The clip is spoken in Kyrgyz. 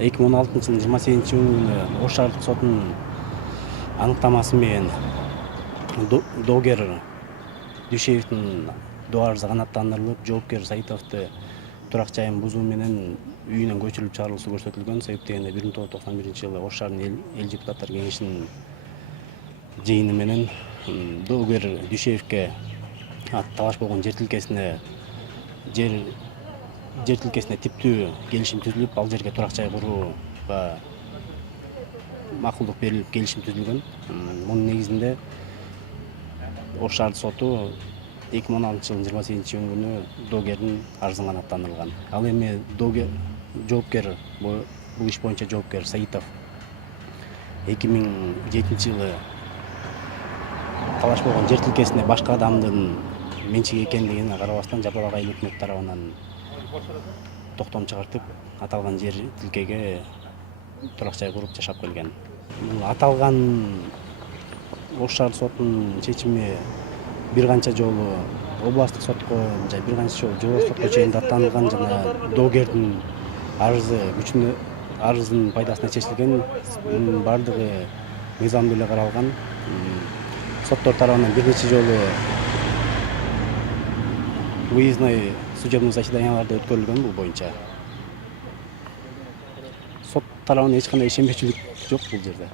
2016 жылдын 28 күнү Ош шаардык сотунун аныктамасы менен доогер Дүйшеевдин доо арызы канааттандырылып, жоопкер Саитовду турак жайын бузуу менен үйүнөн көчүрүлүп чыгарылуусу көрсөтүлгөн. Себеп дегенде 1991 Ош шаарынын эл депутаттар кеңешинин жыйыны менен доогер Дүйшеевге талаш болгон жер тилкесине типтүү келишим түзүлүп, ал жерге турак жай курууга макулдук берилип, келишим түзүлгөн. Мунун негизинде Ош шаардык соту 2016 жылдын 28 күнү доогердин арызын канааттандырылган. Ал эми жоопкер, бул иш боюнча жоопкер Саитов 2007 жылы талаш болгон жер тилкесине башка адамдын менчиги экендигине карабастан Жапарак айыл өкмөтү тарабынан токтом чыгартып, аталган жер тилкеге турак жай куруп жашап келген. Аталган Ош шаардык сотунун чечими бир канча жолу областтык сотко жана бир канча жолу жогорку сотко чейин даттанылган жана доогердин арызынын пайдасына чечилген. Мунун баардыгы мыйзамдуу эле каралган. Соттор тарабынан бир нече жолу выездной судебный заседанияларда өткөрүлгөн бул боюнча. Сот тарабынан эч кандай ишенбечүлүк жок бул жерде.